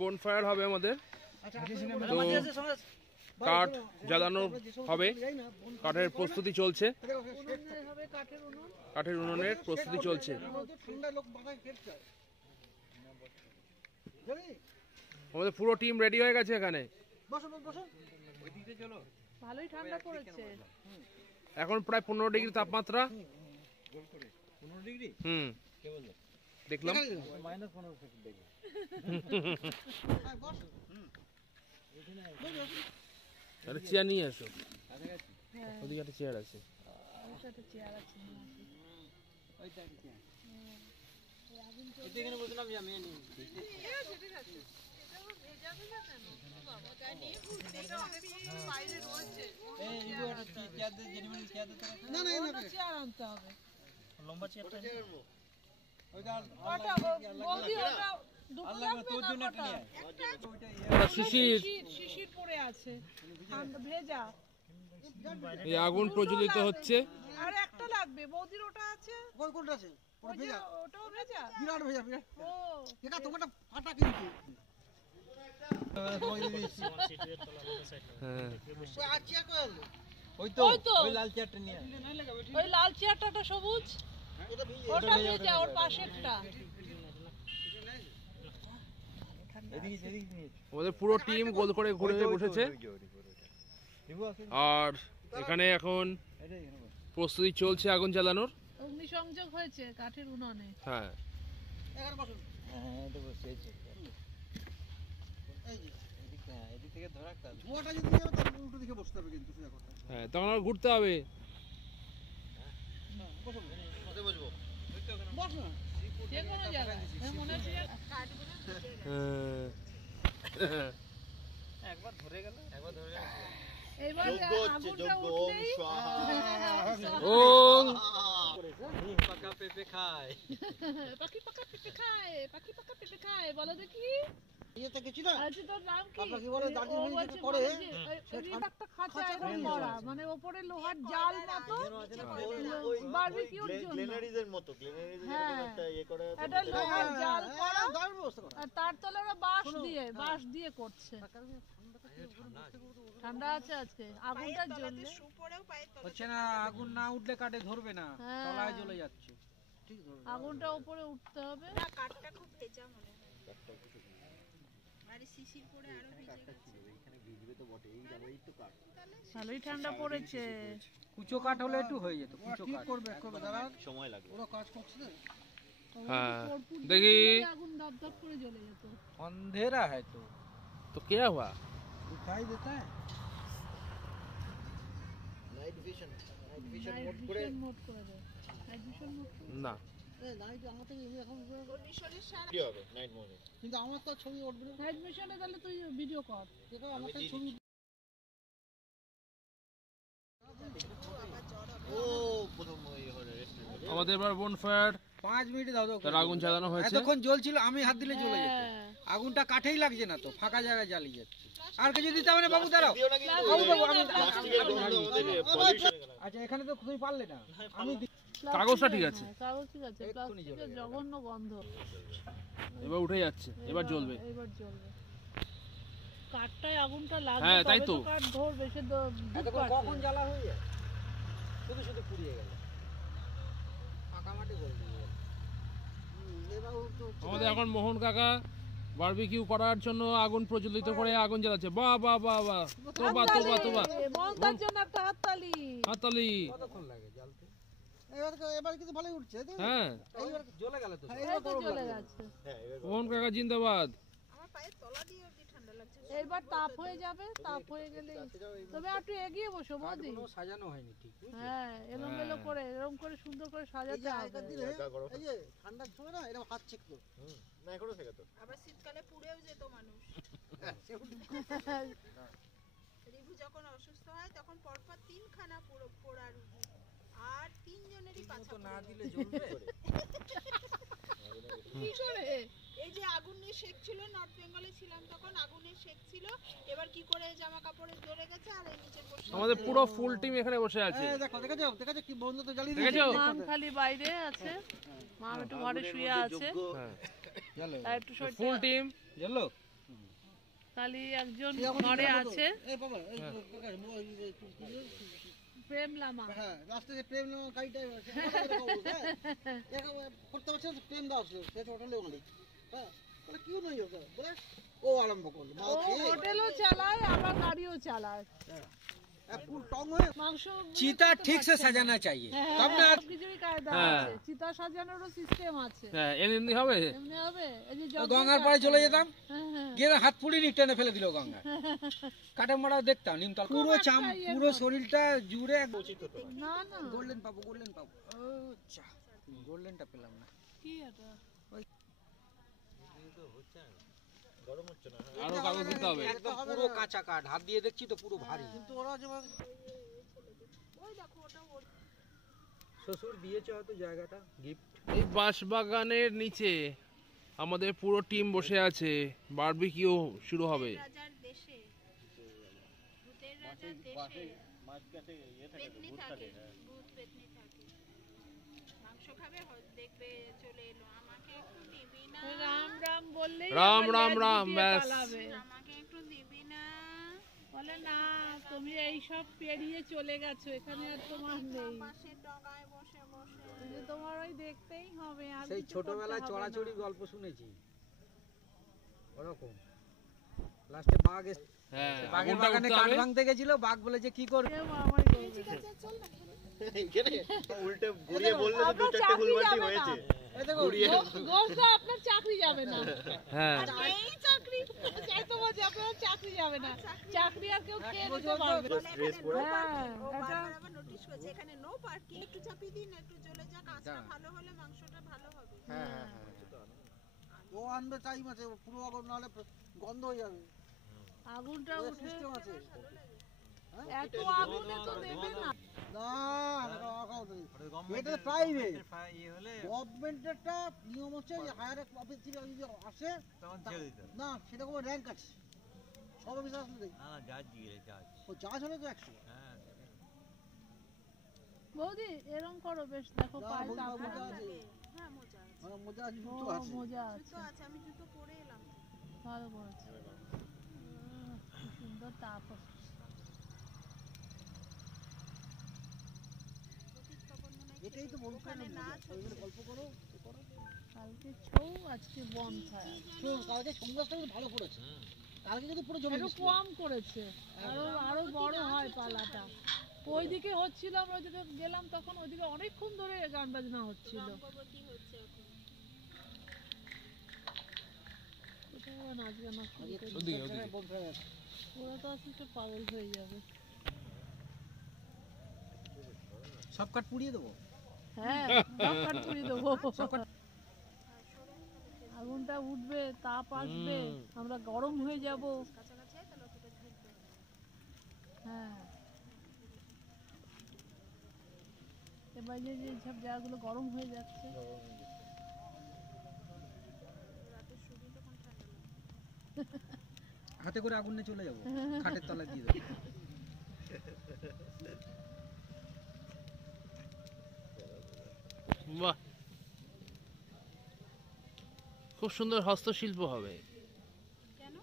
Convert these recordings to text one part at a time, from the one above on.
Bonfire হবে আমাদের, তো কাঠ জ্বালানো হবে, কাঠের প্রস্তুতি চলছে, কাঠের উনুনের প্রস্তুতি চলছে। আমাদের পুরো টিম রেডি হয়ে গেছে এখানে। ভালোই ঠান্ডা পড়েছে এখন প্রায় 15 ডিগ্রি তাপমাত্রা। 15 ডিগ্রি? হুম, দেখলাম। আরে চেয়ার নিয়ে আসো, ওদিকে একটা চেয়ার আছে। শিশির পড়ে আছে, ভেজা। এই আগুন প্রজ্বলিত হচ্ছে। আর একটা লাগবে, বৌদির ওটা আছে। কোনটা আছে? ওটা ভেজা। ওটাও ভেজা, বিরাট ভেজা, বিরাট। ও এটা তোমারটা ফাটা কিন্তু। হ্যাঁ, ওই তো ওই লাল চেয়ারটা নিয়ে, ওই লাল চেয়ারটা সবুজ, ওটা ভেজা, ওর পাশে একটা। আমাদের পুরো টিম গোল করে ঘুরে বসেছে, আর এখানে এখন প্রস্তুতি চলছে আগুন জ্বালানোর। অগ্নিসংযোগ হয়েছে কাঠের উনুনে। হ্যাঁ, হ্যাঁ, তখন আর ঘুরতে হবে। বলো দেখি মানে ওপরে লোহার জাল মতো, লোহার জাল আর তার তলে ওরা বাঁশ দিয়ে করছে। ঠান্ডা আছে আজকে, আগুনটা জ্বললে হচ্ছে না, আগুন না উঠলে কাটে ধরবে না, তলায় জ্বলে যাচ্ছে। আগুনটা উপরে উঠতে হবে। কাঠটা খুব ভেজা মনে হয়, আরে শিশির পড়ে আরো ভিজে গেছে। এখানে ভিজবে তো বটে, এই যাবে এই তো কাঠ। ভালোই ঠান্ডা পড়েছে। কুচো কাঠ হলে একটু হয়ে যেত, কুচো কাঠ করবে দাঁড়া, সময় লাগবে। ওরা কাজ করছে না। हाँ, देखिए आगुन दब-दब করে জ্বলে যেত। अंधेरा है तो क्या हुआ? दिखाई देता है। नाइट विजन মোড করে দে। নাইট ভিশন মোড না, নাইট আমার থেকে এখন মিশনের সারা কি হবে নাইট মোডে, কিন্তু আমার তো ছবি উঠবে না। নাইট ভিশনে তাহলে তুই ভিডিও কর, দেখো আমার তো ছবি। ও প্রথম এই হলো রেস্টুরেন্ট। আমাদের এবার বনফায়ার 5 মিনিট দাও তো। তার আগুন জ্বালানো হয়েছে। এতক্ষণ জ্বলছিল, আমি হাত দিলে জ্বলে যেত। আগুনটা কাঠেই লাগছে না তো, ফাঁকা জায়গায় জ্বালিয়ে যাচ্ছে। আর কিছু দিতে হবে না বাবু, দাঁড়াও বাবু, আমি আচ্ছা এখানে তো তুমি পারলে না, আমি কাগজটা ঠিক আছে, কাগজ ঠিক আছে, প্লাস্টিকের জঘন্য গন্ধ। এবার উঠে যাচ্ছে, এবার জ্বলবে। এবার জ্বলবে। কাঠটায় আগুনটা লাগবে, হ্যাঁ তাই তো। কাঠ ধরবে, সে কখন জ্বালা হয়ে যায়, শুধু শুধু পুড়িয়ে গেল, ফাঁকা মাটি বল দিয়ে। আমাদের এখন মোহন কাকা বারবিকিউ করার জন্য আগুন প্রজ্বলিত করে আগুন জ্বালাচ্ছে। বাহ বাহ বাহ বাহ, তোবা তোবা তোবা, মন্দার জন্য একটা হাততালি। হাততালি। কতক্ষণ লাগে জ্বালতে? এবার কিন্তু ভালোই উঠছে। হ্যাঁ, এইবার জ্বলে গেল তো, চলে যাচ্ছে। মোহন কাকা জিন্দাবাদ। আমার পায়ের তলা দিয়ে অবধি ঠান্ডা লাগছে। এবার তাপ হয়ে যাবে, তাপ হয়ে গেলে তবে একটু এগিয়ে বসো বৌদি। কোনো সাজানো হয়নি ঠিক। হ্যাঁ, এলোমেলো করে এরকম করে সুন্দর করে সাজাতে হবে। এই যে ঠান্ডার সময় না এরকম হাত ছিকতো না, এখনো থেকে তো। আবার শীতকালে পুড়েও যেত মানুষ। রিভু যখন অসুস্থ হয় তখন পরপর 3 খানা পোড়া রুগী, আর 3 জনেরই পাছা না দিলে জ্বলবে কি করে? এই যে আগুনের শেক ছিল, নর্থ বেঙ্গলে ছিলাম তখন আগুনের শেক ছিল, এবার কি করে জামা কাপড়ে জ্বলে গেছে, আর এই নিচে বসে আমাদের পুরো ফুল টিম এখানে বসে আছে। দেখো দেখো কি বন্ধু তো জ্বালিয়ে দেখেছো? মাম খালি বাইরে আছে, মাম একটু ঘরে শুয়ে আছে। হ্যাঁ, আর একটু ফুল টিম। জ্বললো। খালি একজন ঘরে আছে এই বাবা এই হ্যাঁ। কাকা, প্রেম লামা। হ্যাঁ রাস্তায় যে প্রেম নেওয়া গাড়িটা আছে, করতে পারছে না, প্রেম দাও আসলো সে হোটেলে মালিক। হ্যাঁ বলে কিউ নই হোক বলে ও আরম্ভ করলো মা ও হোটেলও চালায় আবার গাড়িও চালায়। ফুল টং হয়ে মাংস চিতা ঠিক সে সাজানা চাইয়ে তব না। কিছুরই কায়দা হ্যাঁ। আছে, চিতা সাজানোরও সিস্টেম আছে। হ্যাঁ এমনি হবে। এমনি হবে এই যে গঙ্গার পাড়ে চলে যেতাম, হ্যাঁ, হ্যাঁ। গিয়ে হাত পুড়ি টেনে ফেলে দিল গঙ্গা। কাটা মারা দেখতাম নিমতল পুরো পুরো শরীরটা জুড়ে না না গোল্ডেন পাবো গোল্ডেন পাবো। আচ্ছা গোল্ডেনটা পেলাম না। কি এটা? আরো কাগজ দিতে হবে। একদম পুরো কাঁচা কাঠ, হাত দিয়ে দেখছি তো পুরো ভারী। কিন্তু ওরা যেমন শ্বশুর দিয়েছে হয়তো জায়গাটা গিফট। এই বাঁশবাগানের নিচে আমাদের পুরো টিম বসে আছে, বারবিকিউ শুরু হবে। রাজার দেশে ভূতের রাজার দেশে পেতনি থাকে, ভূত পেতনি থাকে। মাংস খাবে দেখবে চলে এলো, আমাকে একটু দিবি না, রাম রাম বললেই রাম আবার রাম ল্যাজ রাম, গুটিয়ে ব্যাস। পালাবে। আমাকে একটু দিবি না। বলে না তুমি এই সব পেরিয়ে চলে গেছো, এখানে আর তোমার নেই। পাশের ডগায় বসে বসে এই যে তোমার ওই দেখতেই হবে, আর সেই কিছু ছোটবেলায় করতে হবে চড়াচড়ি না। গল্প শুনেছি ওরকম। লাস্টে বাঘ হ্যাঁ বাঘের আগুনটা বাগানে উঠতে কাঠ হবে। ভাঙতে গেছিল, বাঘ বলেছে কি করবে। কেউ মারামারি করবে না। উল্টে ঘুরিয়ে বললে যে দু আপনার চারটে চাকরি হুলবাটি যাবে হয়েছে। না। গোলটা আপনার চাকরি যাবে না। হ্যাঁ আর এই চাকরি চাই তো বলছি আপনার চাকরি যাবে না, চাকরি আর কেউ খেয়ে নিতে পারবে না। ড্রেস পরে হ্যাঁ ও এটা বারবার আবার নোটিশ করেছে এখানে নো পার্কিং, একটু চাপিয়ে দিন, একটু জ্বলে যাক, আঁচটা ভালো হলে মাংসটা ভালো হবে। ও আনবে টাইম আছে, পুরো আগুন নাহলে গন্ধ হয়ে যাবে। আগুনটা উঠে সিস্টেম আছে এত আগুনে তো দেবে না। না এটা প্রাইভেট। গভর্নমেন্টেরটা নিয়ম হচ্ছে যে হায়ার অফিসার যদি আসে না, সেটা কোনো র্যাঙ্ক আছে, সব অফিসার আসলে দেয়। ও জাজ হলে তো 100। বৌদি এরকম করো বেশ, দেখো না, পায়ে বৌদি, চাপ মোজা আছে। আছে। হ্যাঁ মোজা আছে, মানে মোজা আছে, ও জুতো আছে। মোজা আছে, জুতো আছে, আমি জুতো পরে এলাম। ভালো করেছে। কি সুন্দর তাপ হচ্ছে। এটাই তো বলতে ওখানে নাচ হচ্ছে। গল্প করো করো। কালকে ছৌ আজকে বন ফায়ার, শোন, কালকে সন্ধ্যাটা কিন্তু ভালো করেছে, কালকে কিন্তু পুরো জমে একটু গেছিল। কম করেছে, আরো বড় হয় পালাটা। ওইদিকে হচ্ছিল, আমরা ওইদিকে গেলাম তখন ওইদিকে অনেকক্ষণ ধরে গান বাজনা হচ্ছিল। রঙ্গবতী হচ্ছে এখন। কোথায় আবার নাচ গান শুরু করে। ওদিকে ওদিকে। ওরা তো আজকে একটু পাগল হয়ে যাবে। সব কাঠ পুড়িয়ে দেবো। হ্যাঁ সব কাঠ পুড়িয়ে দেবো। আগুনটা উঠবে, তাপ আসবে, আমরা গরম হয়ে যাব। কাছাকাছি হয় তাহলে অতটা ঢুকবে না। হ্যাঁ এবার যে সব জায়গাগুলো গরম হয়ে যাচ্ছে, রাতের শুরু তখন ঠান্ডা লাগে। হাতে করে আগুন নিয়ে চলে যাবো, খাটের তলায় দিয়ে দেবো। বাহ, খুব সুন্দর হস্তশিল্প হবে। কেন?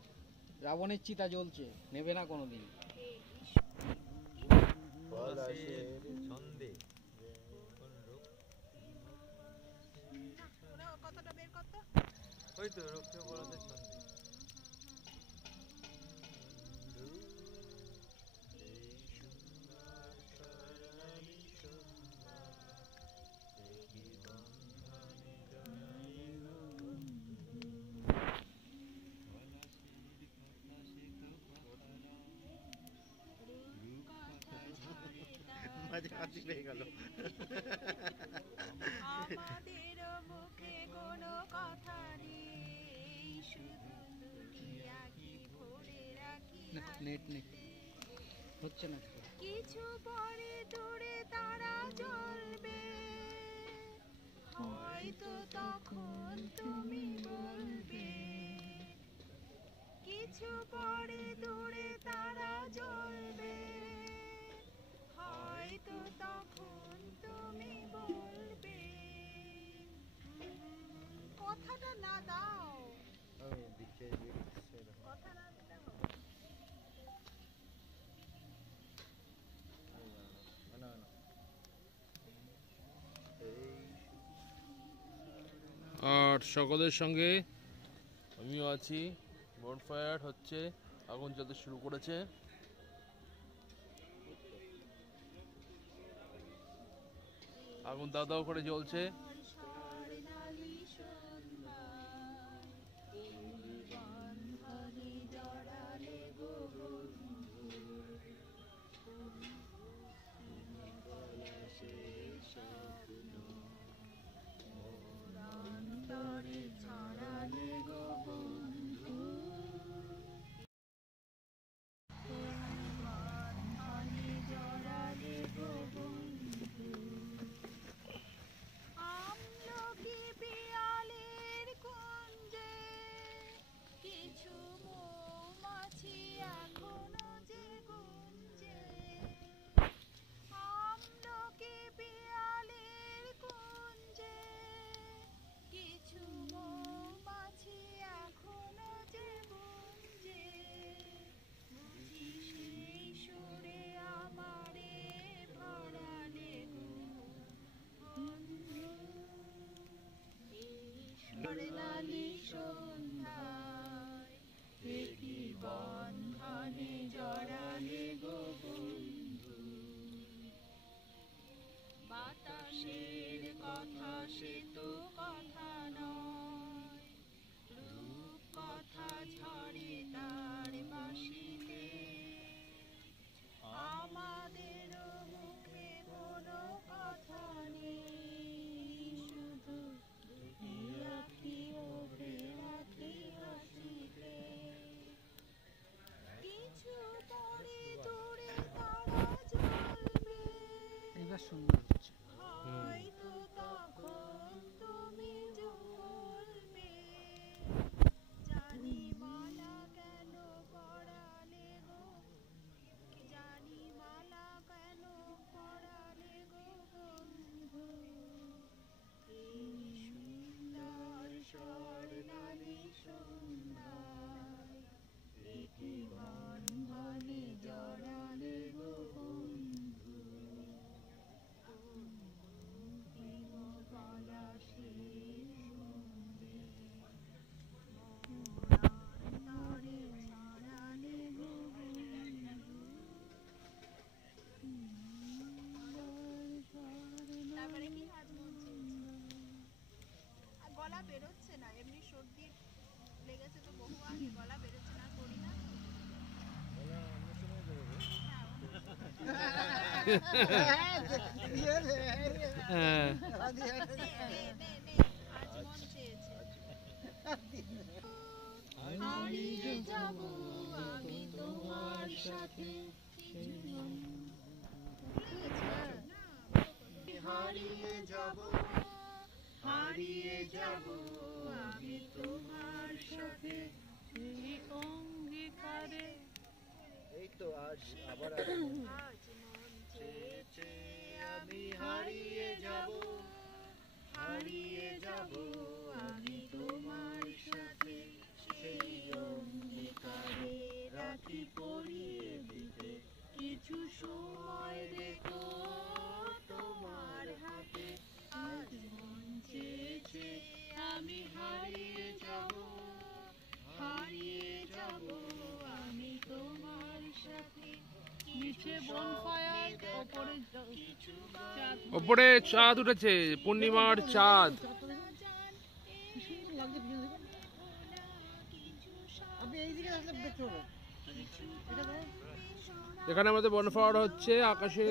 রাবণের চিতা জ্বলছে, নেবে না কোনোদিন। ওরা কথাটা বের করতো। ওই তো রক্ত বলতে ছন্দে। মাঝে হাসি পেয়ে গেল। আমাদের মুখে কোনো কথা নেই, শুধু তুমি আঁকি ভরে রাখি নেট নেই, হচ্ছে না। কিছু পরে দূরে তারা জ্বলবে, হয়তো তখন তুমি বলবে। কিছু পরে দূরে তারা জ্বলবে, হয়তো তখন তুমি বলবে। কথাটা না দাও, কথা না দিলে সকলের সঙ্গে আমিও আছি। বনফায়ার হচ্ছে, আগুন জ্বলতে শুরু করেছে। আগুন দাও দাও করে জ্বলছে। আমলকি পিয়ালির কুঞ্জে কিছু মৌমাছি এখনো যে গুঞ্জে। আমলকি পিয়ালির কুঞ্জে কিছু মৌমাছি এখনো যে গুঞ্জে। বুঝি সেই সুরে আমারে ভরালে গো বন্ধু। স্বর্ণালী সন্ধ্যায় একটি বন্ধনে জড়ালে গো বন্ধু। বাতাসের কথা সে তো কথা নয়, রূপ কথা ঝরে তার বাঁশিতে। আমাদের মুখে কোনো কথা নেই, শুধু দুটি আঁখি ওঠে রাখি হাসিতে। কিছু পরে দূরে তারা জ্বলবে, এইবার সুন্দর হচ্ছে। হয়তো তখন তুমি জ্বলবে। জানি মালা কেন পরালে গো, জানি মালা কেন পরালে গো বন্ধু। এই সুন্দর স্বর্ণালী সন্ধ্যায় একটি বন্ধনে জড়ালে গো বন্ধু। অন্তিম গলা শেষ শুনবে, মোরান্তরে ছড়ালে গো বন্ধু। তারপরে কি হাত মুছছে, আর গলা বেরোচ্ছে না, এমনি সর্দি লেগেছে তো বহু আগে, গলা বেরোচ্ছে না, করি না। হ্যাঁ, হারিয়ে যাব আমি তোমার সাথে, হারিয়ে যাব, হারিয়ে যাব আমি তোমার সাথে এই অঙ্গীকারে। এই তো আজ আবার আজ মন চেয়েছে আমি হারিয়ে যাব, হারিয়ে যাব আমি তোমার সাথে সেই অঙ্গীকারে। রাখি পরিয়ে দিতে কিছু সময় রেখো তোমার হাতে। আজ মন চেয়েছে আমি হারিয়ে যাব, হারিয়ে যাব আমি তোমার সাথে। নিচে বনফায়ার, ওপরে কিছু চাঁদ। ওপরে চাঁদ উঠেছে, পূর্ণিমার চাঁদ। আপনি এইদিকে আসলে দেখতে হবে। এখানে আমাদের বনফায়ার হচ্ছে, আকাশে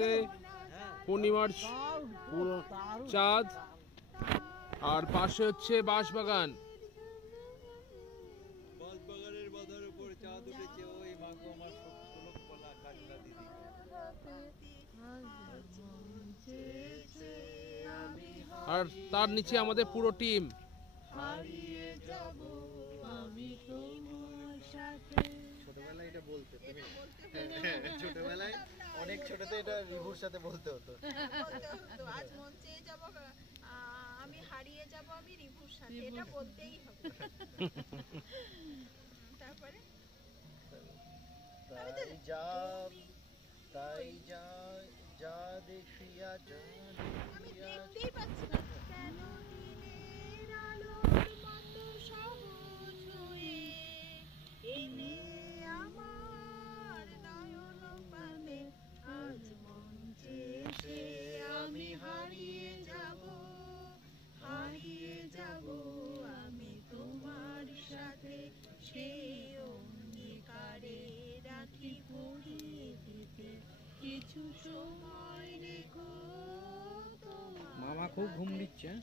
পূর্ণিমার চাঁদ, আর পাশে হচ্ছে বাঁশবাগান। বাঁশবাগানের মাথার উপর চাঁদ উঠেছে, ওই মাগো আমার ষোলক কলা কাজলা দিদি। আর তার নিচে আমাদের পুরো টিম। হারিয়ে যাব আমি তোমার সাথে। ছোটবেলায় এটা বলতে তুমি, ছোটবেলায় অনেক ছোটতে এটা রিভুর সাথে বলতে হতো। আজ মন চেয়ে যাব আমি হারিয়ে যাব আমি রিভুর সাথে, এটা বলতেই হবে। তারপরে তাই যা, তাই যা, যা দেখিয়া যা আমি দেখিয়া দেখতেই পাচ্ছি না কেন দিনের আলোর সময় রেখো তোমার। মামা খুব ঘুম দিচ্ছে, হ্যাঁ?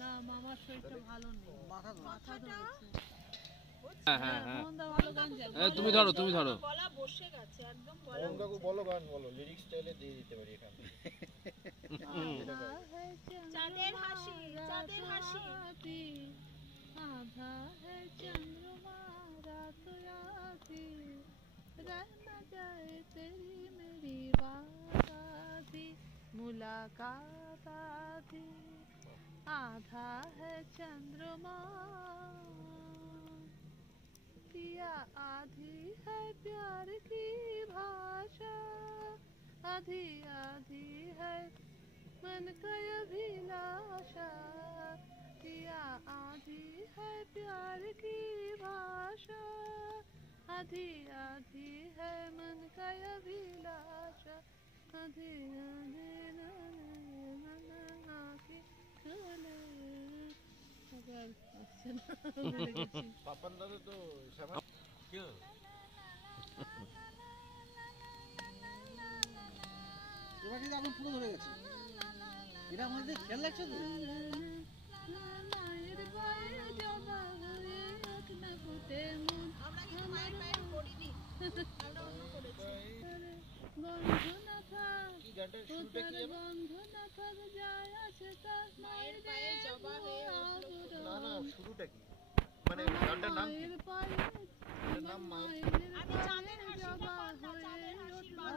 না মামার শরীরটা ভালো নেই, মাথা ধরে। মাথা ধরেছে। হ্যাঁ হ্যাঁ হ্যাঁ মোহনদা ভালো গান জানে। তুমি ধরো তুমি ধরো। গলা বসে গেছে একদম, গলা ওম কাকু বলো গান বলো, লিরিক্স স্টাইলে দিয়ে দিতে পারি এখানে। চাঁদের হাসি, চাঁদের হাসি। आधा है चंद्रमा रात आधी, रह न जाए तेरी मेरी बात आधी, मुलाकात आधी। आधा है चंद्रमा पिया, आधी है प्यार की भाषा, आधी आधी है मन का अभिलाषा। पिया आधी है प्यार की भाषा, आधी आधी है मन का अभिलाषा। आधी आधी ना ना ना ना की चले। अगर अच्छा ना भूल गई। পাপান দাদা তো শ্যামা এবার কিন্তু আগুন পুরো ধরে গেছে। এটা আমাদের খেয়াল লাগছে তো? মায়ের পায়ে জবা হয়ে এক না ফুটে মন, আমরা কিন্তু মায়ের পায়ে পড়িনি, আমরা অন্য করেছি। গন্ধ না থাক কি গানটা শুরুটা কি তোর গন্ধ না থাক যায় আছে তার মায়ের পায়ে জবা হয়ে উঠলো। না না শুরুটা কি মানে গানটার নাম কি? মায়ের পায়ে এটার নাম মায়ের আমি চাঁদের হাসিটা কর না, চাঁদের হাসির বাঁধ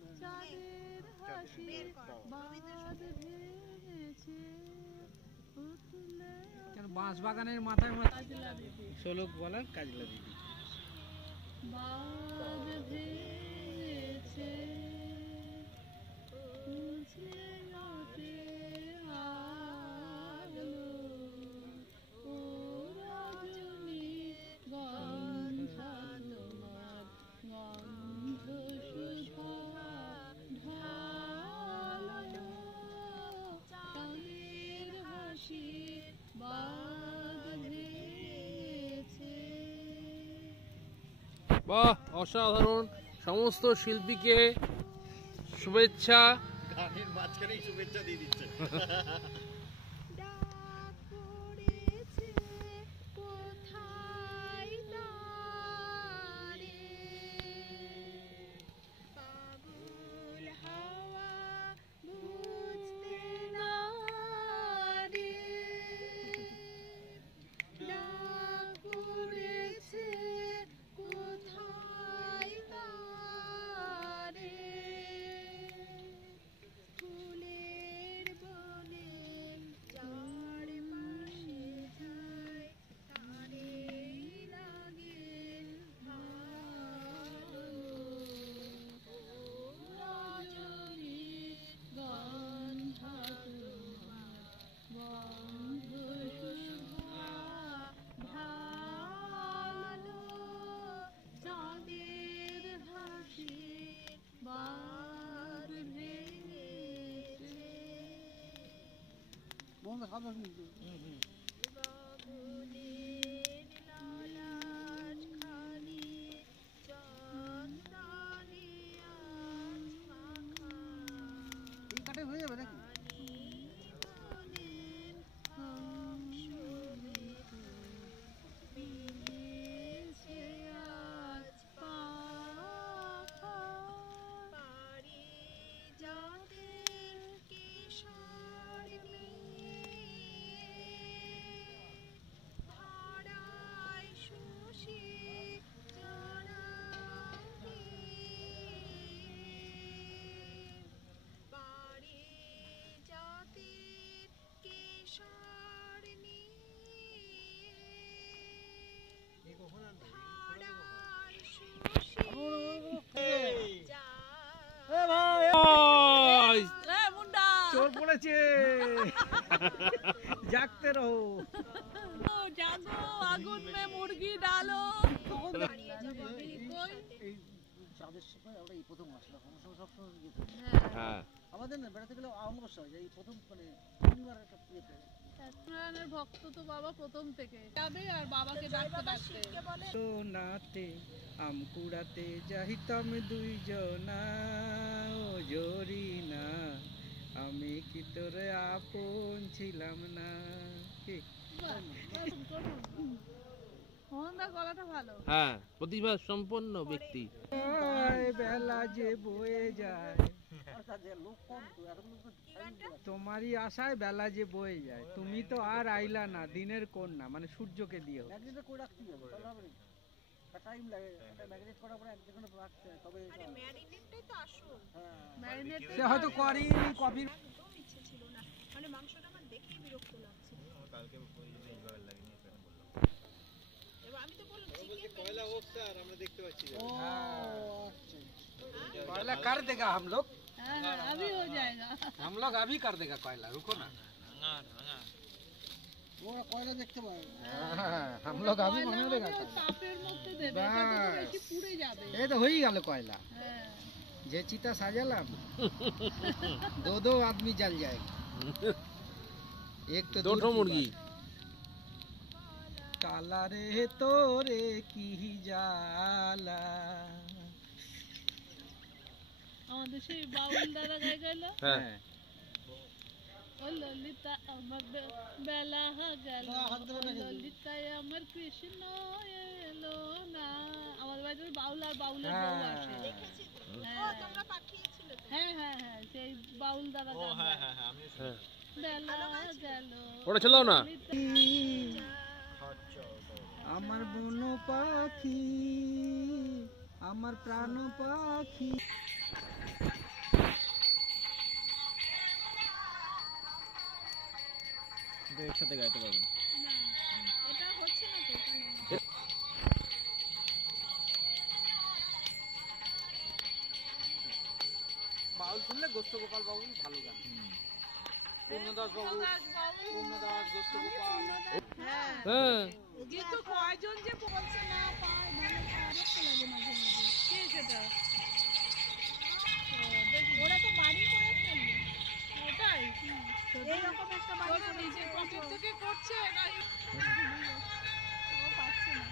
ভেঙেছে। চাঁদের হাসি বের কর, বাঁধ ভেঙেছে উঠলে কেন বাঁশ বাগানের মাথায় মাথায় শ্লোক বলার কাজলা দিদি। বাঁধ ভেঙেছে মুছে ওঠে আলো, ও রজনী গন্ধা তোমার, গন্ধ শুভা ঢালো, চাঁদের হাসি বাঁধ ভেঙেছে। বাহ, অসাধারণ। সমস্ত শিল্পীকে শুভেচ্ছা। গানের মাঝখানেই শুভেচ্ছা দিয়ে দিচ্ছে। ডাক পড়েছে কোথায় তারে, পাগল হাওয়া বুঝতে না রে। ডাক পড়েছে কোথায় তারে, ফুলের বনে যার পাশে যায় তারে লাগে ভালো, রজনী গন্ধা তোমার, গন্ধ শুভা ঢালো, চাঁদের হাসি বাঁধ ভেঙেছে। বন্ধু সাবধান কিন্তু। বাবুলের লালাট খানি চন্দনে আজ মাখা, এই কাটে হয়ে যাবে নাকি? মনের হংস মিলেছে আজ পাখা, পারিজাতের কেশর নিয়ে ধারায় শশী জনাঙ্গি, পারিজাতের কেশর নিয়ে ধারায় শশী যা ওই, চোর পড়েছে, জাগতে রহো। জাগো আগুন মে মুরগি ডালো। হারিয়ে যাবো কই? এই চাঁদের সময় আমরা এই প্রথম আসলাম, আমরা সবসময় যেতাম। হ্যাঁ আমাদের না বেড়াতে গেলে অমাবস্যা হয়, এই প্রথম মানে শনিবার একটা ইয়েতে সত্যনারায়ণের ভক্ত তো বাবা প্রথম থেকে যাবে আর বাবাকে ডাকতে ডাকতে নাতে আম কুড়াতে যাইতাম দুইজনা ও জরিনা, আমি কি তোরে আপন ছিলাম না। কি মোহনদার গলাটা ভালো। হ্যাঁ, প্রতিভা সম্পন্ন ব্যক্তি। বেলা যে বয়ে যায়, তোমারই আশায় বেলা যে বয়ে যায়, তুমি তো আর আইলা না, দিনের কন্যা মানে সূর্যকে দিয়ে। ম্যাগনেটে করে রাখতে হবে, তাহলে হবে না। টাইম লাগে, এটা ম্যাগনেট করার পরে একদিন রাখতে হয়, তবে আরে ম্যারিনেটটাই তো আসল। ম্যারিনেট সে হয়তো করি কফি একদম ইচ্ছে ছিল না, মানে মাংসটা আমার দেখেই বিরক্ত লাগছিল। কালকে ওই জন্য এইভাবে লাগিনি, সেটা বললাম। এবার আমি তো বললাম বলছে কয়লা হোক স্যার, আমরা দেখতে পাচ্ছি না। कोयला कर देगा हम लोग अभी हो जाएगा। अभी कर देगा कोयला, रुको ना। ওরা কয়লা দেখতে পায়। हम लोग अभी मांगेगा চাপের মধ্যে দেবে, এটা তো বেশি পুড়ে যাবে। ये तो हो ही गल कोयला, হ্যাঁ जे चिता साजलाम दो दो आदमी जल जाएगा, एक तो দুটো মুরগি। काला रे तोरे की जाला। আমাদের সেই বাউল দাদা গাই গেল, হ্যাঁ, ও ললিতা আমার বেলা গেল, ললিতায় আমার কৃষ্ণ এলো না। আমাদের বাড়িতে বাউল আর বাউলের বউ আসে। হ্যাঁ তোমরা পাঠিয়েছিলে তো। হ্যাঁ হ্যাঁ হ্যাঁ, সেই বাউল দাদা গান গায়। আমি হ্যাঁ। বেলা গেল, ওটা চালাও না। আমার বন পাখি, আমার প্রাণ পাখি। একসাথে গাইতে পারবেন। না এটা হচ্ছে না তো, এটা না। বাউল শুনলে গোস্ত গোপাল বাবুল ভালো গান। পূর্ণদাস বাবু, পূর্ণদাস, গোস্ত গোপাল। হ্যাঁ, কিন্তু কয়জন যে বলছে না পায়, ভালো বিরক্ত লাগে মাঝে মাঝে। কে সেটা? ওরা তো বাড়ি করে ফেললো। ওটাই এইরকম একটা বাড়ি করে নিজের পকেট থেকে করছে না, ও পাচ্ছে না।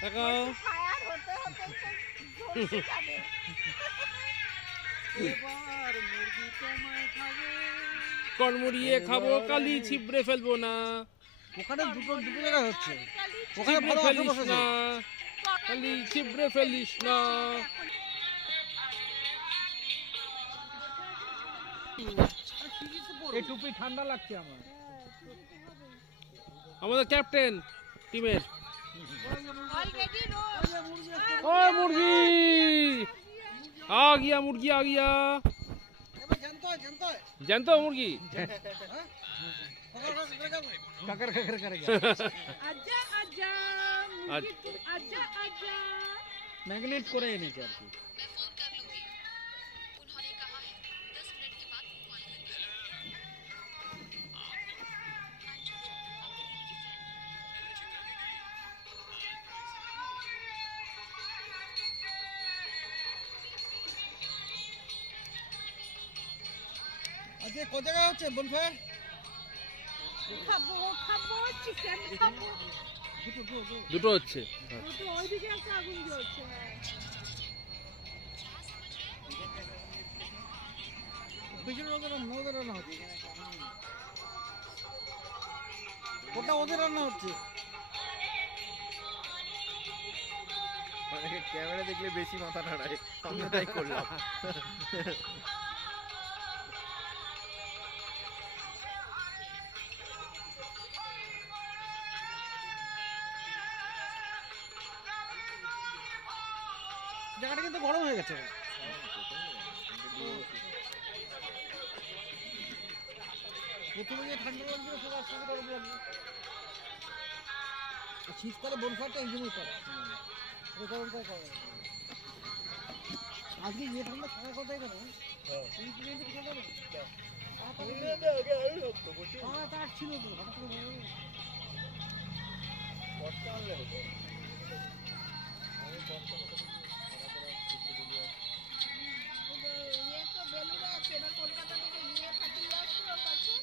তাকাও। ফায়ার হতে হতে ঝলসে যাবে। এবার মুরগি তোমায় খাবে। কর্মরিয়ে খাবো, কালি ছিবড়ে ফেলবো না। ওখানে দুটো জায়গায় হচ্ছে, ওখানে ছিবড়ে ভালো ফেলিস বসেছে। না, কালি ছিবড়ে ফেলিস না। এই টুপি ঠান্ডা লাগছে আমার। আমাদের ক্যাপ্টেন টিমের। অলরেডি ও মুরগি आ गया, मुर्गी आ गया। এবার জানতে হয়, জানতে হয়। जानते हो मुर्गी? ककर ककर करेगा। आजा आजा मुर्गी तू आजा आजा। मैग्नेट করে এনেছে আর কি। আজকে কত জায়গায় হচ্ছে বনফায়ার? খাবো খাবো চিকেন খাবো। দুটো হচ্ছে। তো ওইদিকে একটা আগুন জ্বলছে। পিছনে ওদের রান্না হচ্ছে, ওটা ওদের রান্না হচ্ছে। অনেকে ক্যামেরা দেখলে বেশি মাথা নাড়ায়, আমরা তাই করলাম। জায়গাটা কিন্তু গরম হয়ে গেছে। প্রথমে যে ঠান্ডা লাগছিল সেটা আস্তে আস্তে গরম লাগবে। শীতকালে বনফায়ারটা এই জন্যই করে, গরমটাই করে। আজকে যে ঠান্ডা থাকার কথাই করে, এই পর্যন্ত কিছু করে তার ছিল তো হঠাৎ করে বড় হয়ে গেল। ইয়ে তো বেলুড়ে আছে, এবার কলকাতা থেকে নিয়ে পাঠিয়ে আসবে ওর কাছে।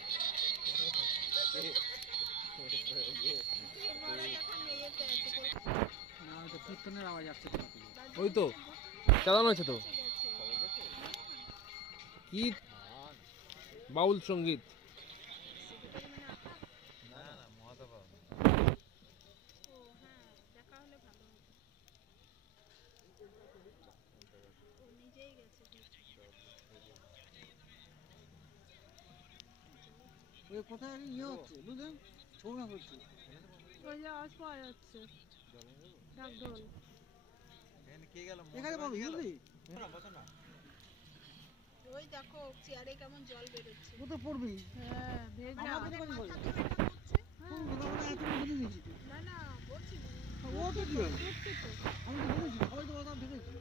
কীর্তনের আওয়াজ আসছে তোমার থেকে। ওই তো চালানো আছে তো কি বাউল সঙ্গীত। ও হ্যাঁ, দেখা হলে ভালো হতো। ও নিজেই গেছে দেখছি। ওই কোথায় ইয়ে হচ্ছে বুঝলেন, ছৌনা করছে। ওই যে আওয়াজ পাওয়া যাচ্ছে ঢাকঢোল। এখানে পাবি বুঝলি, ওই দেখো চেয়ারে কেমন জল বেরোচ্ছে। কোথায় পড়বি? হ্যাঁ ভেজা। আমাদের বাড়ি বল। মাথাতেও এটা করছে। কোন কথা বলে এত বুঝে দিয়েছি তো। না না, বলছি না। ও তো কি হয়? আমি তো বলেছি, সবাই তো কথা ভেবেছি।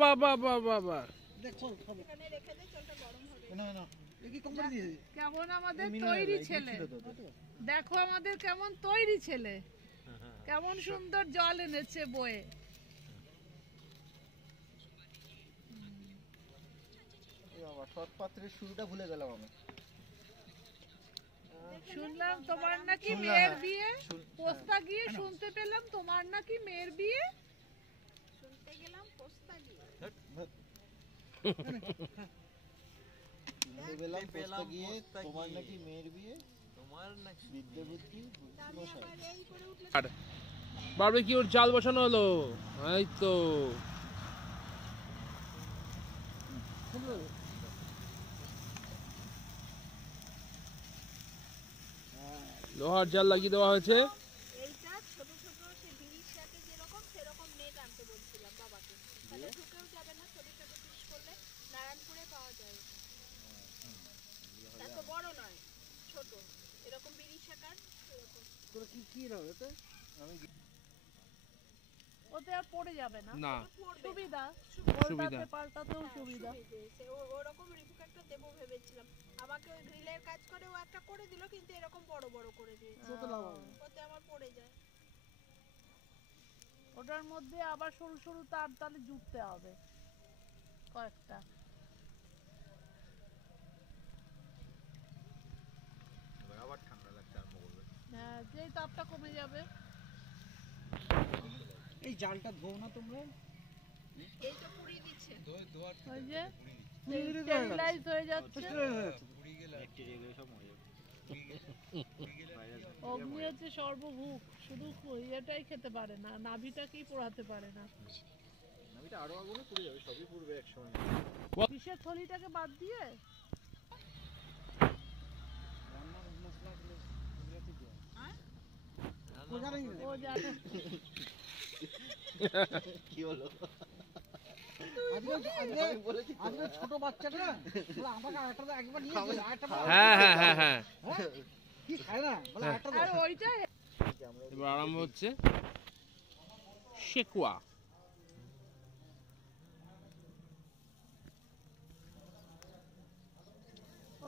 বাহ বাহ বাহ বাহ বাহ। দেখ চল খাবো। এখানে রেখে দে, জলটা গরম হবে। এ কি কোম্পানি দিয়েছে? কেমন আমাদের তৈরি ছেলে, দেখো আমাদের কেমন তৈরি ছেলে, কেমন সুন্দর জল এনেছে বয়ে। সৎপাত্রের শুরুটা ভুলে গেলাম আমি। শুনলাম তোমার নাকি মেয়ের বিয়ে, পোস্তা গিয়ে শুনতে পেলাম তোমার নাকি মেয়ের বিয়ে। শুনতে গেলাম পোস্তা দিয়ে। ভুলে গেলাম পোস্তা গিয়ে তোমার নাকি মেয়ের বিয়ে, তোমার নাকি বিদ্যে বুদ্ধি আমি আবার এই করে উঠলে আর বারবিকিউর জাল বসানো হলো, এই তো লোহার জাল লাগিয়ে দেওয়া হয়েছে। এইটা ছোট ছোট সে বিড়ির সাথে যেরকম সেরকম নেট আনতে বলছিলাম বাবাকে। তাহলে ঢুকেও যাবে না, ছোট ছোট পিস করলে নারায়ণপুরে পাওয়া যায়। এত বড় নয়, ছোট এরকম বিড়ি শাকার এরকম। তোরা কি কি রাখবে এতে? ওতে আর পড়ে যাবে না, না সুবিধা, সুবিধা। পাল্টাতেও সুবিধা। ওরকম রিবুক একটা দেবো ভেবেছিলাম। আমাকে ওই গ্রিলের কাজ করে ও একটা করে দিল, কিন্তু এরকম বড় বড় করে দিয়েছে। কত লাভ হবে? ওতে আমার পড়ে যায়। ওটার মধ্যে আবার সরু সরু তার তালে জুড়তে হবে কয়েকটা। আবার ঠান্ডা লাগছে আরম্ভ করবে। হ্যাঁ, যেই তাপটা কমে যাবে। এই জালটা ধোও না তোমরা? এই তো পুড়িয়ে দিচ্ছে। ওই যে পুড়িয়ে দিলে তো স্টেরিলাইজ হয়ে যাচ্ছে। অগ্নি হচ্ছে সর্বভূক, শুধু ইয়েটাই খেতে পারে না, নাভিটাকেই পোড়াতে পারে না। আমি তো আরো আগুনে পুড়ে যাবে, সবই পুড়বে একসময়। বিষের থলিটাকে বাদ দিয়ে রান্নার মশলা গুলো এগুলো কি দেওয়া? ও জানে না। ও জানে। কি হলো? আজকে ছোট বাচ্চাটা না বলে আমাকে আরেকটা দাও, একবার নিয়ে গেল আরেকটা দাও। হ্যাঁ হ্যাঁ হ্যাঁ হ্যাঁ, হ্যাঁ? কি খায় না বলে আরেকটা দাও। আর ওইটা এবার আরম্ভ হচ্ছে শেকুয়া।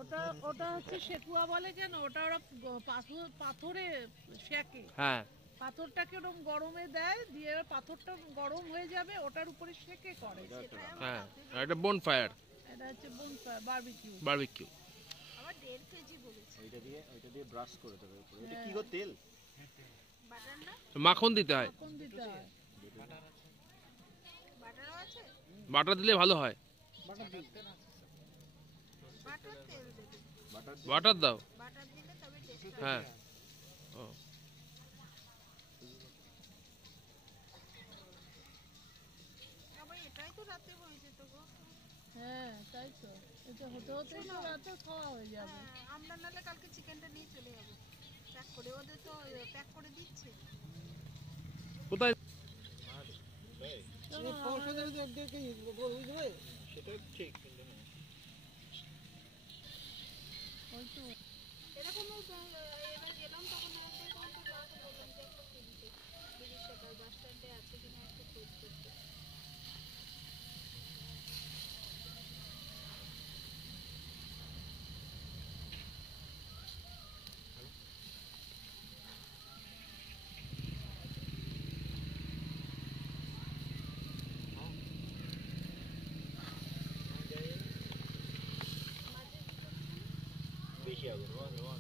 ওটা ওটা হচ্ছে সেকুয়া বলে কেন, ওটা ওরা পাথরে সেকে। হ্যাঁ পাথরটাকে ওরকম গরমে দেয়, দিয়ে এবার পাথরটা গরম হয়ে যাবে, ওটার উপরে সেকে করে। হ্যাঁ, আর এটা বোনফায়ার এটা হচ্ছে বনফায়ার বারবিকিউ। বারবিকিউ। আবার 1.5 কেজি বলেছে। ওইটা দিয়ে ব্রাশ করে দেবে উপরে। এটা কি গো, তেল? বাটার না? মাখন দিতে হয়, কোন দিতে হয়? বাটারও আছে? বাটার দিলে ভালো হয়। বাটার তেল দেবে। বাটার দাও, বাটার দিলে তবে টেস্ট হবে। হ্যাঁ। ও আবার এটাই তো রাতে হয়ে যেত গো। হ্যাঁ তাই তো, এটা হতে হতেই তো রাতে খাওয়া হয়ে যাবে। হ্যাঁ, আমরা নাহলে কালকে চিকেনটা নিয়ে চলে যাবো প্যাক করে। ওদের তো প্যাক করে দিচ্ছে। কোথায়? এই পয়সা দেবে তো একদিকে বুঝে দেবে। সেটা ঠিক, কিন্তু হ্যাঁ। ওই তো এরকম এবার গেলাম তখন আমাকে বললাম যে একটা কিনতে বিড়ির শাকার বাস স্ট্যান্ডে আছে কিনা একটু খোঁজ করতে। বেশি আগুন, নোয়া।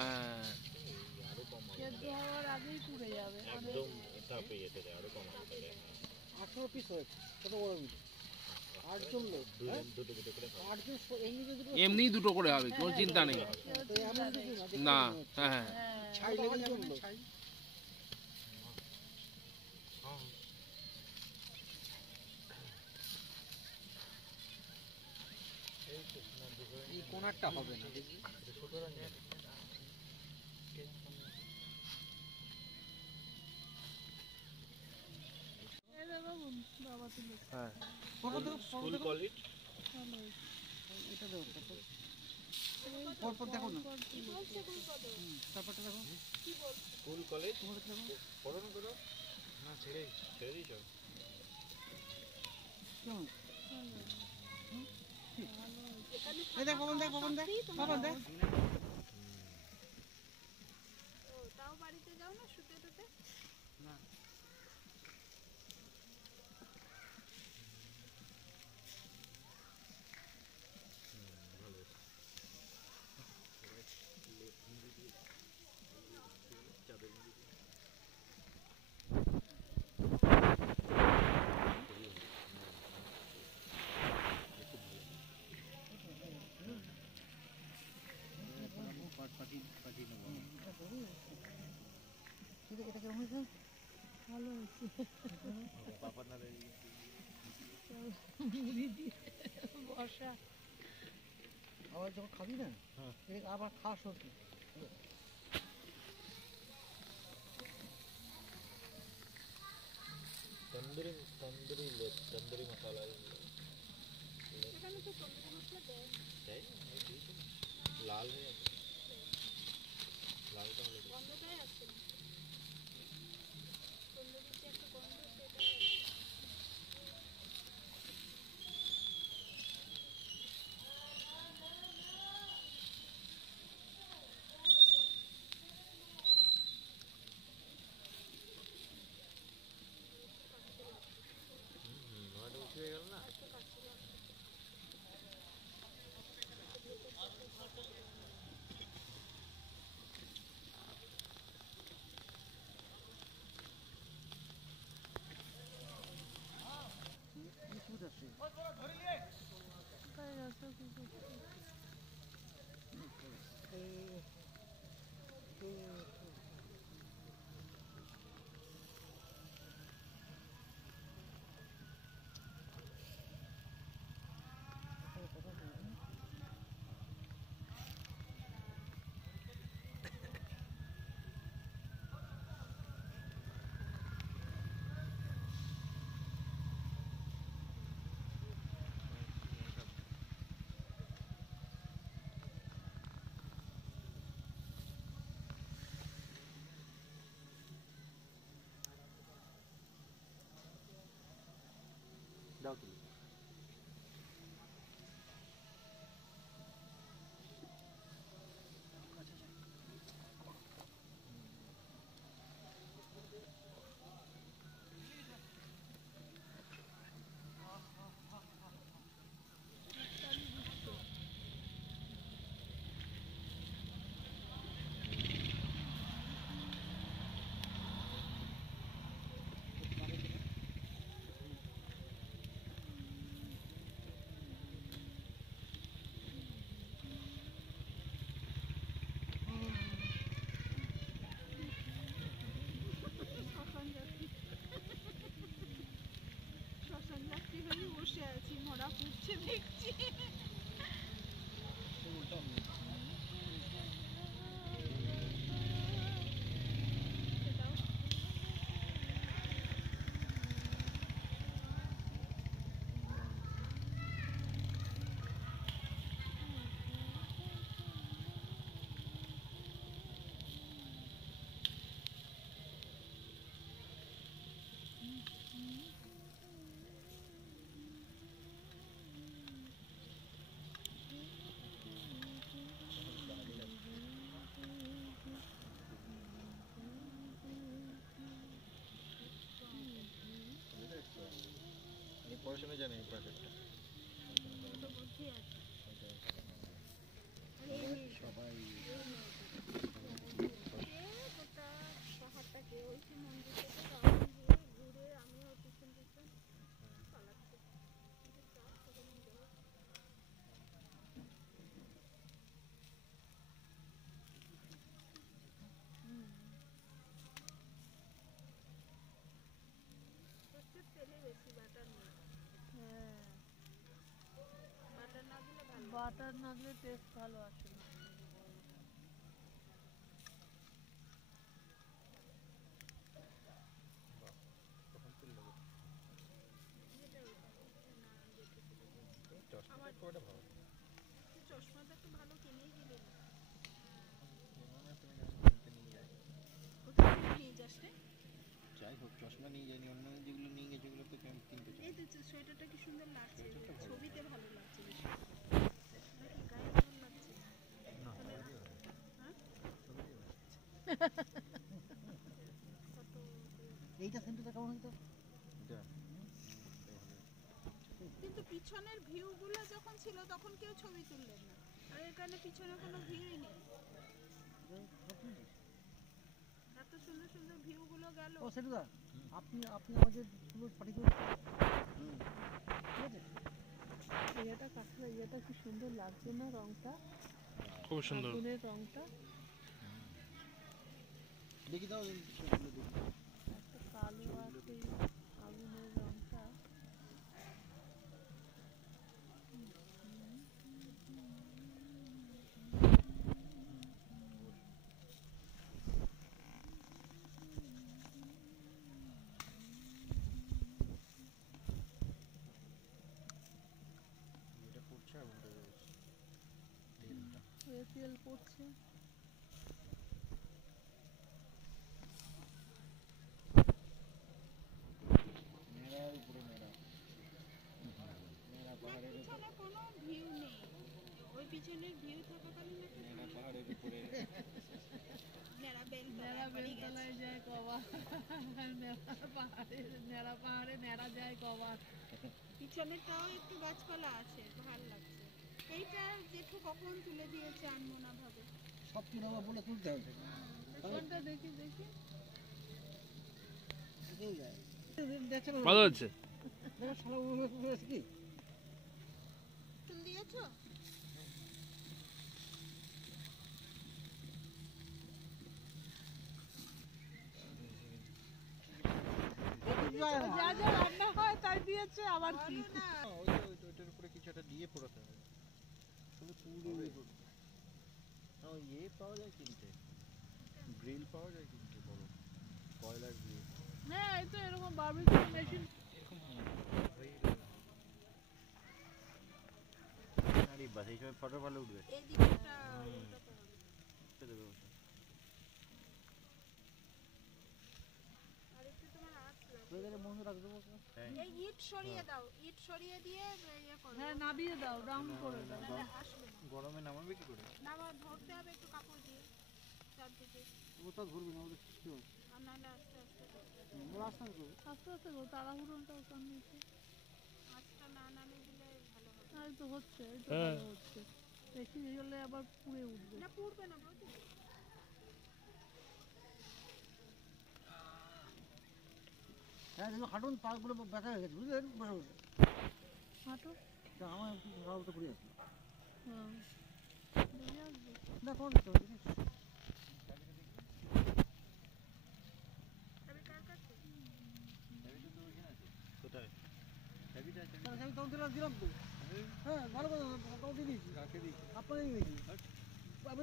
হ্যাঁ সেদ্ধ হওয়ার আগেই পুড়ে যাবে। একদম চাপে যেতে দেয়, আরো কম আসতে দেয়। 18 পিস হয়েছে ছোট বড় মিলে 8 জন লোক, হ্যাঁ? দুটো দুটো করে 8 জন এমনিতে দুটো এমনি দুটো করে হবে, কোনো চিন্তা নেই। তো এমন কিছু না, দেখতে না মনে হচ্ছে। হ্যাঁ হ্যাঁ হ্যাঁ ছাই লেগে যাবে না, ছাই। এই কোণারটা হবে না, দেখবি? এই দেখো বাবা তুলে হ্যাঁ ফুল কলিট ভালো হয়েছে। এটা দেখো, পরপর দেখো না, তারপরটা দেখো, ফুল কলিট করো না করো না, ছেড়ে দিয়েছ। কেমন? এই দেখ বাবন, দেখ বাবন, দেখ বাবন, দেখ ও তাও বাড়িতে যাও না শুতে টুতে? এটা কেমন হয়েছে? ভালো হয়েছে। পাপা না রে মুড়ি দিয়ে বসা। আবার যখন খাবি না, এটা আবার খাওয়া সত্যি তন্দুরি তন্দুরি মশলা এখানে তো তন্দুরি মশলা দেয় না। তাই লাল হয়ে আছে, লালটা হলে গন্ধটাই আসছে না। তন্দুরির যে একটা গন্ধ সেটাই আসছে। নয়টা উঠে হয়ে গেল না। লিকুইড আছে। তাই আছে কিছু। দাও তুমি শ্মশান যাত্রী হয়ে বসে আছি, মরা পুড়ছে দেখছি। পড়াশোনা জানি এই প্যাকেটটা তো বুদ্ধি আছে। সবাই বাটার না দিলে টেস্ট ভালো আসে না। চশমাটা তো ভালো কিনেই দিলেন। কোথায় নিয়ে যাস রে? যাই হোক চশমা নিয়ে যাইনি, অন্য যেগুলো নিয়ে গেছে ওগুলো তো আমি কিনতে চাই। এই তো সোয়েটারটা কি সুন্দর লাগছে, ছবিতে ভালো লাগছে বেশি নাকি গায়ে ভালো লাগছে? এইটা সেন্টারটা কেমন হতো? কিন্তু পিছনের ভিউ গুলো যখন ছিল তখন কেউ ছবি তুললেন না, আর এর কারণে পিছনে কোনো ভিউই নেই। এত সুন্দর সুন্দর ভিউ গুলো গেল। ও সেন্টারদা, আপনি আপনি আমাদের পুরো পাঠিয়ে দেবেন, ঠিক আছে? ইয়েটা কাটলে ইয়েটা কি সুন্দর লাগছে না, রংটা খুব সুন্দর। আগুনের রংটা দেখি দাও একটা কালো আছে আগুনের রংটা। এটা পড়ছে আর ওটা তেল পড়ছে। মেরার উপরে মেরা পাহাড়ের পিছনে কোনো ভিউ নেই, ওই পিছনের ভিউ থাকাকালীন একটা মেরা পাহাড়ের উপরে নেড়া বেল নেড়া বেলতলায় যায় কবার, নেড়া পাহাড়ে নেড়া যায় কবার। পিছনেরটাও একটু গাছপালা আছে, ভালো লাগছে। এইটা জেঠু কখন তুলে দিয়েছে আনমনা ভাবে। সব তুলে আমার বলে তুলতে হবে। কোনটা দেখি দেখি এটাই যায়। দেখছেন ভালো হচ্ছে। দেখো শালা উড়ে কি তুল দিয়েছো? যায় না। যা যা রান্না হয় তাই দিয়েছে, আবার কি বলো না, ওইটার উপরে কিছু একটা দিয়ে পোড়াতে হবে। তুমি পুরো ইয়ে পাওয়া যায় কিনতে, গ্রিল পাওয়া যায় কিনতে, বড় কয়লার গ্রিল। না এই তো এরকম বারবিকিউ মেশিন। আরে বাস এই সময় ফটো ভালো উঠবে। এই দিকটা উল্টাতে হবে। আর একটু তোমার আঁচ লাগবে। ওইখানে মনে রাখ দেবো। এই ইট সরিয়ে দাও, ইট সরিয়ে দিয়ে ইয়ে করো। হ্যাঁ নাবিয়ে দাও, রাউন্ড করে দাও। নাহলে আসবে না। গরমে নামাবে কি করে? নামা ধরতে হবে একটু কাপড় দিয়ে চারদিকে, ওটা ঘুরবি না, ওদের কি হবে? আর নাহলে আস্তে আস্তে করতে হবে। ওরা আসতে হবে। আস্তে আস্তে গো, তাড়াহুড়োটা ওখান নিচে। আঁচটা না নামিয়ে দিলে ভালো হবে। এই তো হচ্ছে, এই তো হ্যাঁ। ভালো হচ্ছে। বেশি হলে আবার পুড়ে উঠবে। না পুড়বে না বৌদি। হ্যাঁ দেখো হাঁটুন পাগুলো ব্যথা হয়ে গেছে, বুঝলেন? বসে বসে হাঁটো। তা আমার একটু ঘোরাতে পড়ে আসলো হ্যাঁ বুঝে আসবে। না তোমার দিতে হবে, জিনিস তবে কার কাছে? কোথায়? চাবিটা আছে। তাহলে আমি তখন দিলাম তো। হ্যাঁ ভালো কথা, তখন দিয়ে দিয়েছি। কাকে দিয়েছি? আপনাকে দিয়ে দিয়েছি। আমি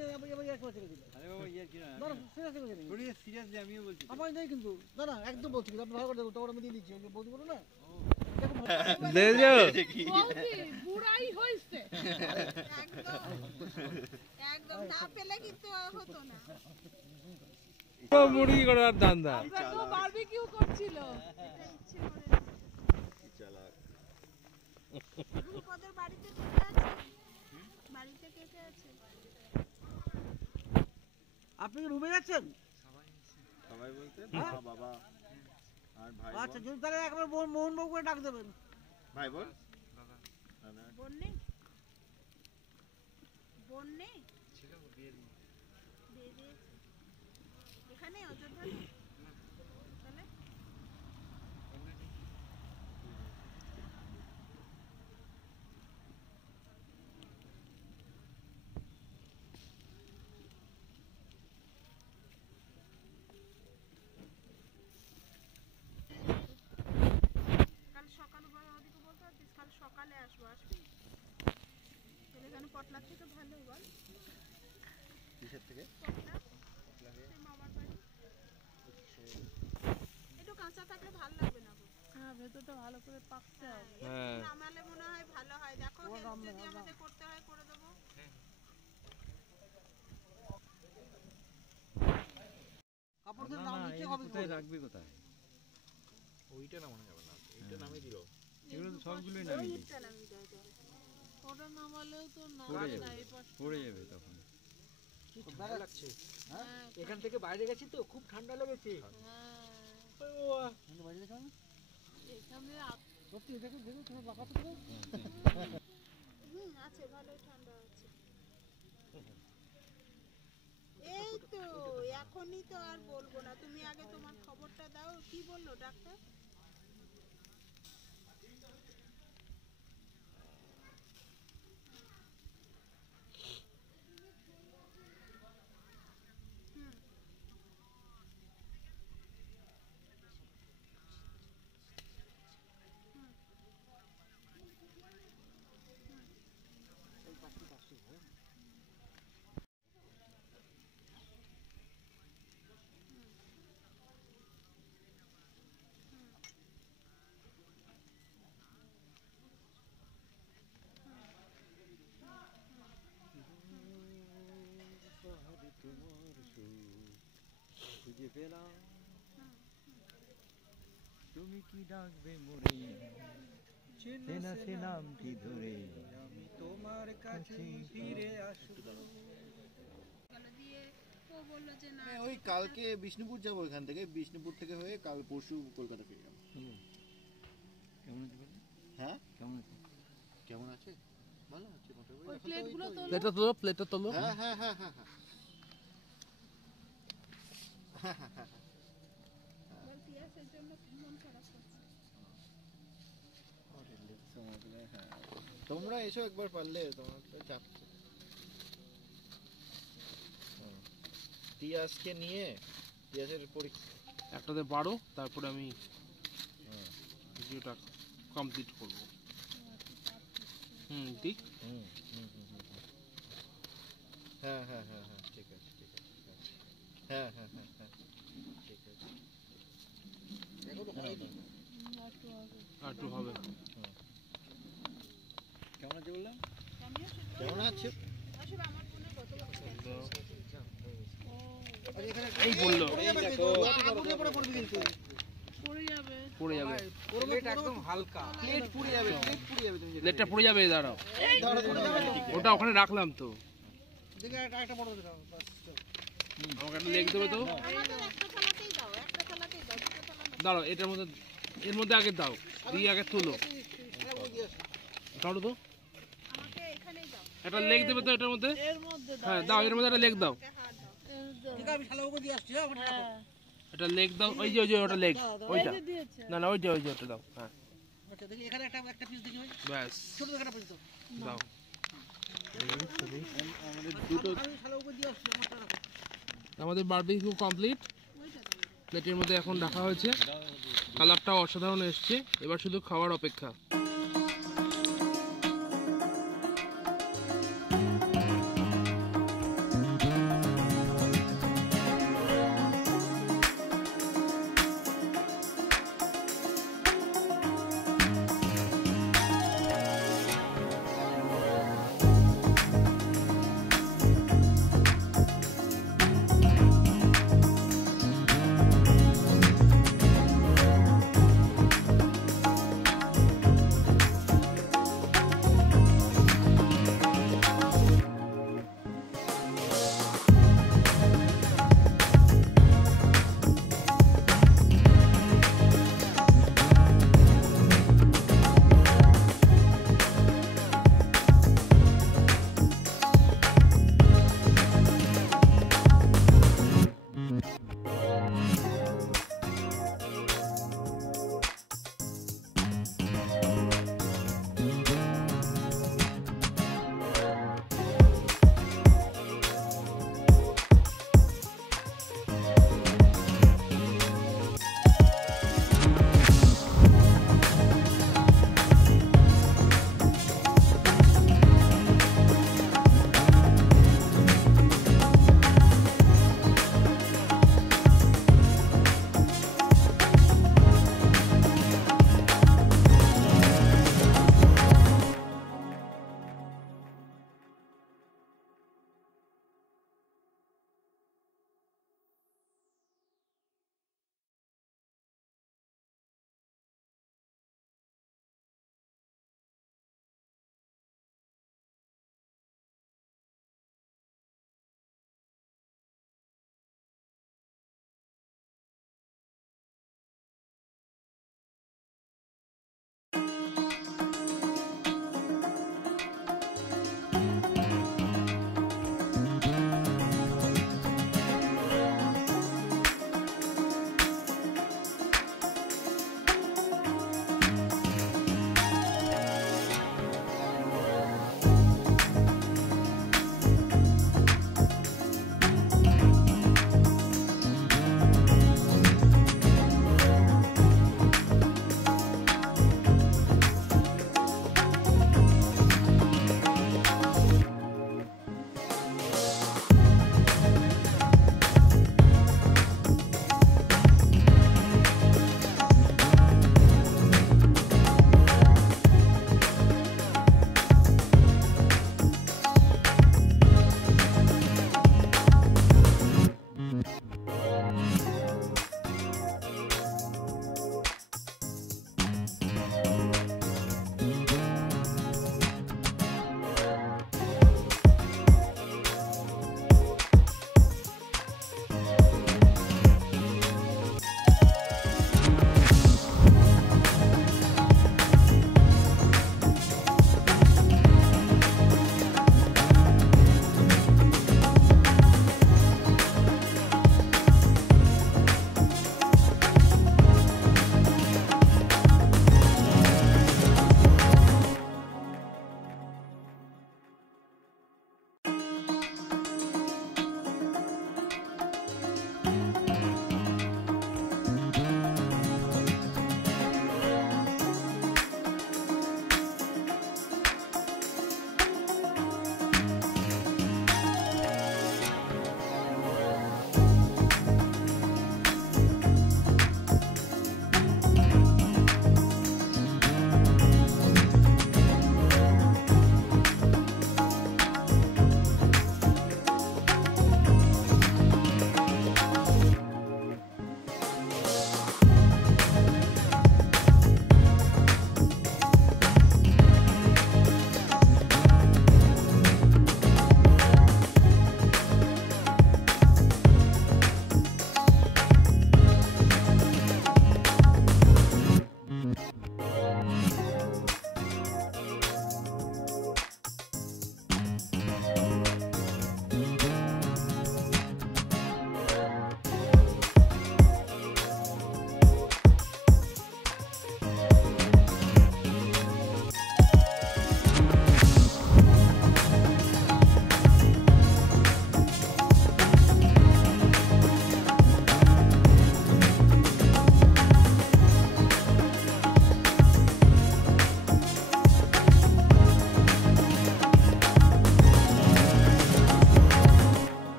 এক বছর ছেড়ে দিলাম। আরে বাবা ইয়ার কি না? না না সিরিয়াসলি বলছি আমি। থোড়ি সিরিয়াস যে আমিও বলছি। আমার নেই কিন্তু, না না একদম বলছি কিন্তু, আপনি ভালো করে দেখুন, তখন আমি দিয়ে দিচ্ছি। ওই যে বৌদি বলো না, বৌদি বুড়াই হয়েছে। একদম একদম না পেলে কিন্তু হতো না। মুড়ি করার ধান্দা। আমরা তো বারবিকিউ করছিল। এটা ইচ্ছে করে কি চালাক। রূপদের বাড়িতে কে কে আছে? বাড়িতে কে কে আছে? আপনি কি রুমে যাচ্ছেন? সবাই বলতে মা বাবা আর ভাই আচ্ছা বোন। যদি তাহলে একবার মোহনবাবু করে ডাক দেবেন। ভাই বোন? বোন নেই? বোন নেই? বিয়ে দিয়েছে। এখানে অযোধ্যা নেই? তাহলে কাল সকালে ওদিকে বলতে পারতিস কাল সকালে আসবো, আসবি? তাহলে এখানে পটলার থেকে ভালোই বল কিসের থেকে পটলা সে মামার বাড়ি একটু কাঁচা থাকলে ভালো লাগবে না গো। হ্যাঁ ভেতরটা ভালো করে পাকতে হবে। হ্যাঁ নামালে মনে হয় ভালো হয়। দেখো হেল্প যদি আমাদের করতে হয় করে দেবো। কাপড়দের নাম নিচে হবে কি করে? রাখবি কোথায়? ওইটা নামানো যাবে না, এইটা নামিয়ে দিল। এগুলো তো সবগুলোই ওই নামিয়ে দিই। ইটটা নামিয়ে দাও তো। ওটা নামালেও তো না পড়ে না যাবে এই পাশ পড়ে যাবে তখন। কি ঠান্ডা লাগছে। হ্যাঁ এখান থেকে বাইরে গেছি তো খুব ঠান্ডা লেগেছে। হ্যাঁ কিন্তু বাইরে গেছে আমি? এখানে সত্যি দেখো দেখো তোমার বাঁকাতে দেখো। আছে ভালোই ঠান্ডা আছে। এই তো এখনই তো আর বলবো না, তুমি আগে তোমার খবরটা দাও। কি বললো ডাক্তার? খুঁজে পেলাম তুমি কি ডাকবে মরে চেনা সে নামটি ধরে আমি তোমার কাছে ফিরে আসবো। গলা দিয়ে ও বললো যে না ওই কালকে বিষ্ণুপুর যাবো, এখান থেকে বিষ্ণুপুর থেকে হয়ে কাল পরশু কলকাতা ফিরে যাবো। কেমন আছে বলো? হ্যাঁ কেমন আছে? কেমন আছে? ভালো আছে মোটামুটি। ওই প্লেটগুলো তো প্লেটটা তোলো, প্লেটটা তোলো। হ্যাঁ হ্যাঁ হ্যাঁ হ্যাঁ হ্যাঁ বল পিয়াসের জন্য মন খারাপ করছে। হ্যাঁ তোমরা এসো একবার পারলে, তোমার তো চাপ। তিয়াসকে নিয়ে তিয়াসের পরীক্ষা একটাতে 12, তারপরে আমি ভিডিওটা কমপ্লিট করব। ঠিক। হ্যাঁ হ্যাঁ হ্যাঁ হ্যাঁ ঠিক আছে ঠিক আছে হ্যাঁ হ্যাঁ হ্যাঁ হ্যাঁ ঠিক আছে। আর একটু হবে। কেমন আছে বললাম? কেমন আছে? আসলে আমার ফোনে কত আর এখানে এই বললো আগুনে পড়ে পড়বি কিন্তু। পড়ে যাবে। পড়ে যাবে, প্লেট একদম হালকা। প্লেট পুড়ে যাবে, প্লেট পুড়ে যাবে তুমি। প্লেটটা পড়ে যাবে। দাঁড়াও, ওটা ওখানে রাখলাম তো। দেখে একটা বড় দিলাম বাস। আমাকে একটা লেগ দেবে তো। আমাদের একটা থালাতেই দাও, একটা থালাতেই দাও, দুটো থালা না। দাঁড়াও, এটার মধ্যে, এর মধ্যে আগে দাও, দিয়ে আগে তুলো। এটা বলে দিয়ে আসো। দাঁড়ো তো, আমাকে এখানেই দাও, একটা লেগ দেবে তো এটার মধ্যে। এর মধ্যে দাও। হ্যাঁ দাও, এর মধ্যে একটা লেগ দাও। হাত দাও। এর দাও। ঠিক আছে আমি শালাবাবুকে দিয়ে আসছি। হ্যাঁ ওখানে রাখো। হ্যাঁ এটা লেগ দাও, ওই যে ওটা লেগ, ওইটা। এই যে দিয়েছে। না না, ওইটা ওটা দাও। হ্যাঁ আচ্ছা দেখি এখানে একটা পিস দেখি ভাই। ব্যাস, ছোট একটা পিস দাও। দাও। আমি শালাবাবুকে দিয়ে আসছি, আমারটা রাখো। আমাদের বারবিকিউ কমপ্লিট। প্লেটের মধ্যে এখন রাখা হয়েছে। কালারটাও অসাধারণ এসছে, এবার শুধু খাওয়ার অপেক্ষা।